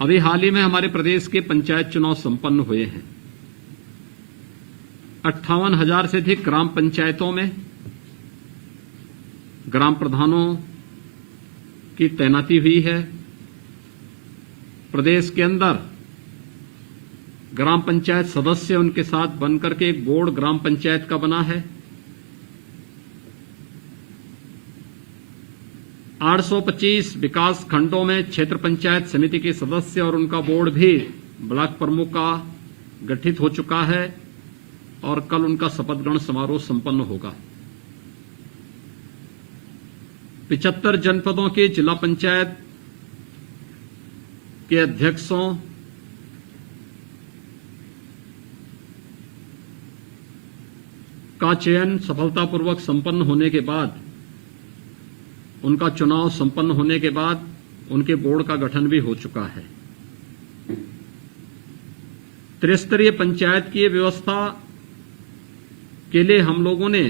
अभी हाल ही में हमारे प्रदेश के पंचायत चुनाव संपन्न हुए हैं। 58,000 से अधिक ग्राम पंचायतों में ग्राम प्रधानों की तैनाती हुई है। प्रदेश के अंदर ग्राम पंचायत सदस्य उनके साथ बनकर के एक बोर्ड ग्राम पंचायत का बना है। 825 विकास खंडों में क्षेत्र पंचायत समिति के सदस्य और उनका बोर्ड भी ब्लॉक प्रमुख का गठित हो चुका है और कल उनका शपथ ग्रहण समारोह संपन्न होगा। 75 जनपदों के जिला पंचायत के अध्यक्षों का चयन सफलतापूर्वक संपन्न होने के बाद, उनका चुनाव संपन्न होने के बाद उनके बोर्ड का गठन भी हो चुका है। त्रिस्तरीय पंचायत की व्यवस्था के लिए हम लोगों ने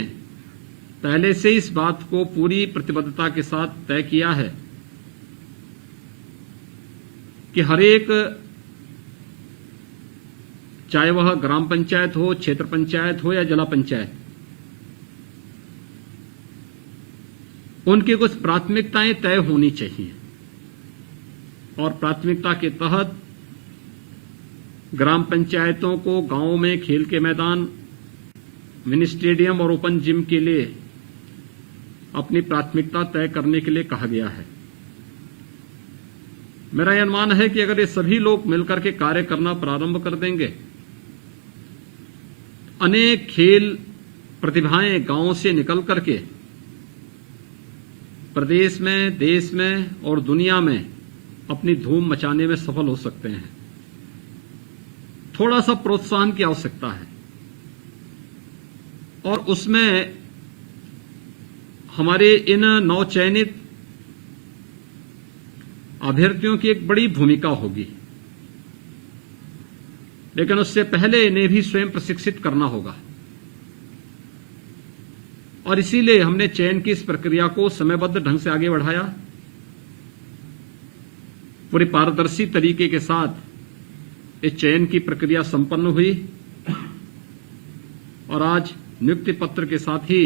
पहले से इस बात को पूरी प्रतिबद्धता के साथ तय किया है कि हर एक, चाहे वह ग्राम पंचायत हो, क्षेत्र पंचायत हो या जिला पंचायत, उनकी कुछ प्राथमिकताएं तय होनी चाहिए और प्राथमिकता के तहत ग्राम पंचायतों को गांवों में खेल के मैदान, मिनी स्टेडियम और ओपन जिम के लिए अपनी प्राथमिकता तय करने के लिए कहा गया है। मेरा यह अनुमान है कि अगर ये सभी लोग मिलकर के कार्य करना प्रारंभ कर देंगे, अनेक खेल प्रतिभाएं गांवों से निकल करके प्रदेश में, देश में और दुनिया में अपनी धूम मचाने में सफल हो सकते हैं। थोड़ा सा प्रोत्साहन की आवश्यकता है और उसमें हमारे इन नवचयनित अभ्यर्थियों की एक बड़ी भूमिका होगी, लेकिन उससे पहले इन्हें भी स्वयं प्रशिक्षित करना होगा और इसीलिए हमने चयन की इस प्रक्रिया को समयबद्ध ढंग से आगे बढ़ाया। पूरी पारदर्शी तरीके के साथ इस चयन की प्रक्रिया संपन्न हुई और आज नियुक्ति पत्र के साथ ही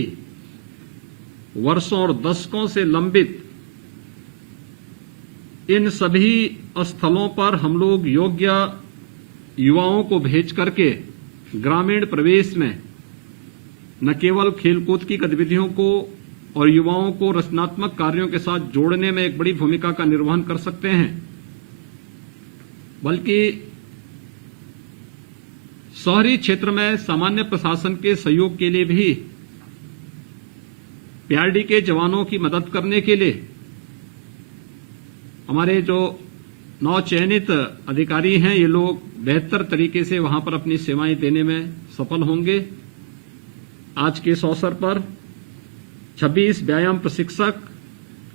वर्षों और दशकों से लंबित इन सभी स्थलों पर हम लोग योग्य युवाओं को भेज करके ग्रामीण प्रदेश में न केवल खेलकूद की गतिविधियों को और युवाओं को रचनात्मक कार्यों के साथ जोड़ने में एक बड़ी भूमिका का निर्वहन कर सकते हैं, बल्कि शहरी क्षेत्र में सामान्य प्रशासन के सहयोग के लिए भी पीआरडी के जवानों की मदद करने के लिए हमारे जो नवचयनित अधिकारी हैं, ये लोग बेहतर तरीके से वहां पर अपनी सेवाएं देने में सफल होंगे। आज के इस अवसर पर 26 व्यायाम प्रशिक्षक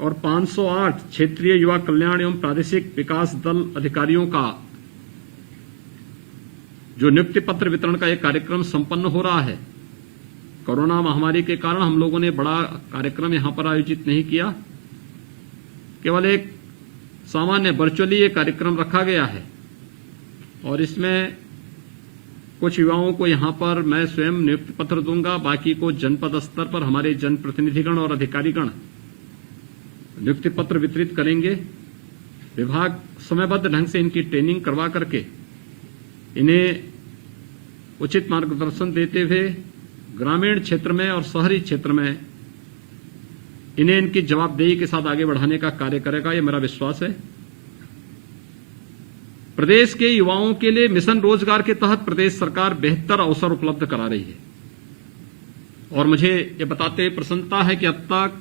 और 508 क्षेत्रीय युवा कल्याण एवं प्रादेशिक विकास दल अधिकारियों का जो नियुक्ति पत्र वितरण का एक कार्यक्रम संपन्न हो रहा है। कोरोना महामारी के कारण हम लोगों ने बड़ा कार्यक्रम यहां पर आयोजित नहीं किया, केवल एक सामान्य वर्चुअली ये कार्यक्रम रखा गया है और इसमें कुछ युवाओं को यहां पर मैं स्वयं नियुक्ति पत्र दूंगा, बाकी को जनपद स्तर पर हमारे जनप्रतिनिधिगण और अधिकारीगण नियुक्ति पत्र वितरित करेंगे। विभाग समयबद्ध ढंग से इनकी ट्रेनिंग करवा करके इन्हें उचित मार्गदर्शन देते हुए ग्रामीण क्षेत्र में और शहरी क्षेत्र में इन्हें इनकी जवाबदेही के साथ आगे बढ़ाने का कार्य करेगा, यह मेरा विश्वास है। प्रदेश के युवाओं के लिए मिशन रोजगार के तहत प्रदेश सरकार बेहतर अवसर उपलब्ध करा रही है और मुझे ये बताते हुए प्रसन्नता है कि अब तक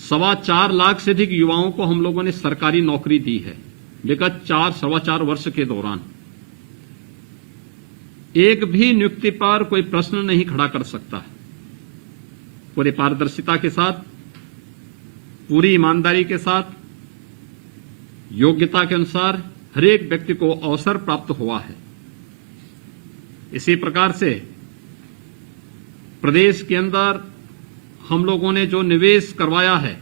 4.25 लाख से अधिक युवाओं को हम लोगों ने सरकारी नौकरी दी है। विगत 4-4.25 वर्ष के दौरान एक भी नियुक्ति पर कोई प्रश्न नहीं खड़ा कर सकता। पूरी पारदर्शिता के साथ, पूरी ईमानदारी के साथ, योग्यता के अनुसार हर एक व्यक्ति को अवसर प्राप्त हुआ है। इसी प्रकार से प्रदेश के अंदर हम लोगों ने जो निवेश करवाया है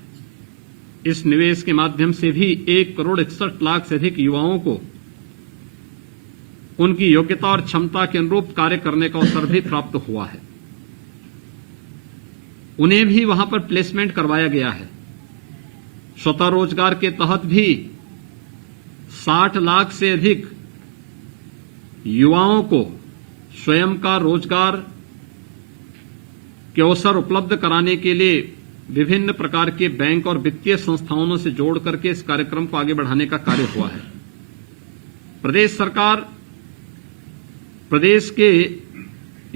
इस निवेश के माध्यम से भी 1,61,00,000 से अधिक युवाओं को उनकी योग्यता और क्षमता के अनुरूप कार्य करने का अवसर भी प्राप्त हुआ है। उन्हें भी वहां पर प्लेसमेंट करवाया गया है। स्वतः रोजगार के तहत भी 60 लाख से अधिक युवाओं को स्वयं का रोजगार के अवसर उपलब्ध कराने के लिए विभिन्न प्रकार के बैंक और वित्तीय संस्थाओं से जोड़ करके इस कार्यक्रम को आगे बढ़ाने का कार्य हुआ है। प्रदेश सरकार प्रदेश के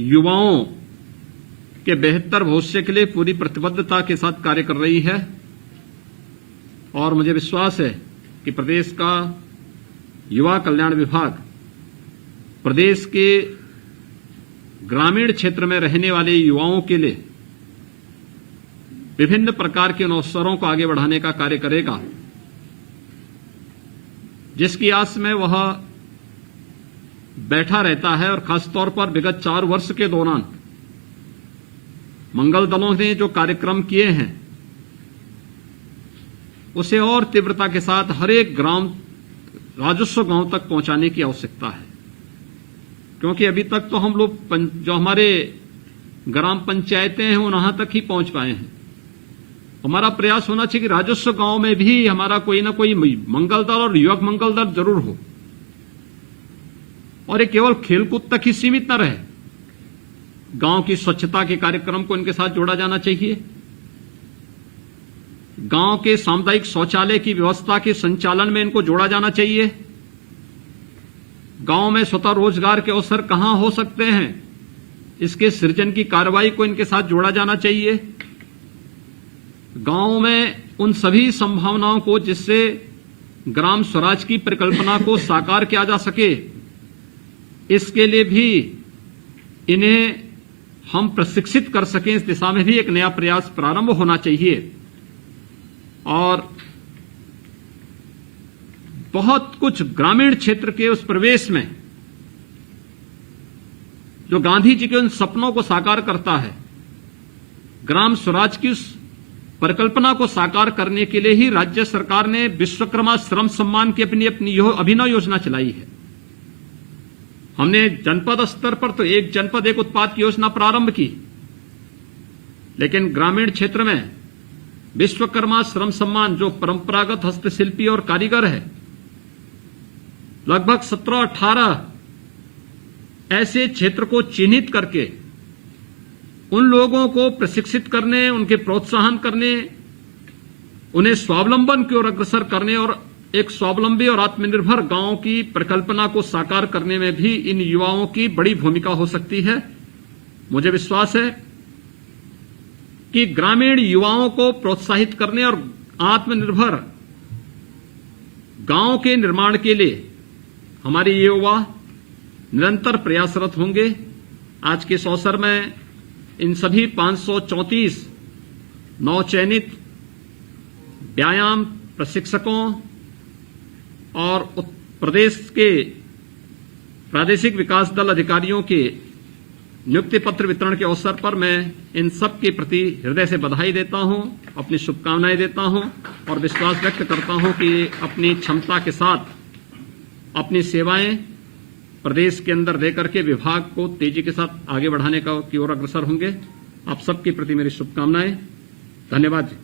युवाओं के बेहतर भविष्य के लिए पूरी प्रतिबद्धता के साथ कार्य कर रही है और मुझे विश्वास है कि प्रदेश का युवा कल्याण विभाग प्रदेश के ग्रामीण क्षेत्र में रहने वाले युवाओं के लिए विभिन्न प्रकार के अवसरों को आगे बढ़ाने का कार्य करेगा, जिसकी आस में वह बैठा रहता है। और खासतौर पर विगत 4 वर्ष के दौरान मंगल दलों ने जो कार्यक्रम किए हैं उसे और तीव्रता के साथ हर एक ग्राम राजस्व गांव तक पहुंचाने की आवश्यकता है, क्योंकि अभी तक तो हम लोग जो हमारे ग्राम पंचायतें हैं वहां तक ही पहुंच पाए हैं। हमारा प्रयास होना चाहिए कि राजस्व गांव में भी हमारा कोई ना कोई मंगल दल और युवक मंगल दल जरूर हो, और ये केवल खेलकूद तक ही सीमित न रहे। गांव की स्वच्छता के कार्यक्रम को इनके साथ जोड़ा जाना चाहिए। गांव के सामुदायिक शौचालय की व्यवस्था के संचालन में इनको जोड़ा जाना चाहिए। गांव में स्वतः रोजगार के अवसर कहां हो सकते हैं, इसके सृजन की कार्रवाई को इनके साथ जोड़ा जाना चाहिए। गांव में उन सभी संभावनाओं को जिससे ग्राम स्वराज की परिकल्पना को साकार किया जा सके, इसके लिए भी इन्हें हम प्रशिक्षित कर सकें, इस दिशा में भी एक नया प्रयास प्रारंभ होना चाहिए। और बहुत कुछ ग्रामीण क्षेत्र के उस प्रवेश में जो गांधी जी के उन सपनों को साकार करता है, ग्राम स्वराज की उस परिकल्पना को साकार करने के लिए ही राज्य सरकार ने विश्वकर्मा श्रम सम्मान की अपनी अभिनव योजना चलाई है। हमने जनपद स्तर पर तो एक जनपद एक उत्पाद की योजना प्रारंभ की, लेकिन ग्रामीण क्षेत्र में विश्वकर्मा श्रम सम्मान जो परंपरागत हस्तशिल्पी और कारीगर है, लगभग 17-18 ऐसे क्षेत्र को चिन्हित करके उन लोगों को प्रशिक्षित करने, उनके प्रोत्साहन करने, उन्हें स्वावलंबन की ओर अग्रसर करने और एक स्वावलंबी और आत्मनिर्भर गांव की परिकल्पना को साकार करने में भी इन युवाओं की बड़ी भूमिका हो सकती है। मुझे विश्वास है कि ग्रामीण युवाओं को प्रोत्साहित करने और आत्मनिर्भर गांव के निर्माण के लिए हमारे ये युवा निरंतर प्रयासरत होंगे। आज के इस अवसर में इन सभी 534 नवचयनित व्यायाम प्रशिक्षकों और प्रदेश के प्रादेशिक विकास दल अधिकारियों के नियुक्ति पत्र वितरण के अवसर पर मैं इन सब के प्रति हृदय से बधाई देता हूं, अपनी शुभकामनाएं देता हूं और विश्वास व्यक्त करता हूं कि अपनी क्षमता के साथ अपनी सेवाएं प्रदेश के अंदर देकर के विभाग को तेजी के साथ आगे बढ़ाने की ओर अग्रसर होंगे। आप सबके प्रति मेरी शुभकामनाएं। धन्यवाद जी।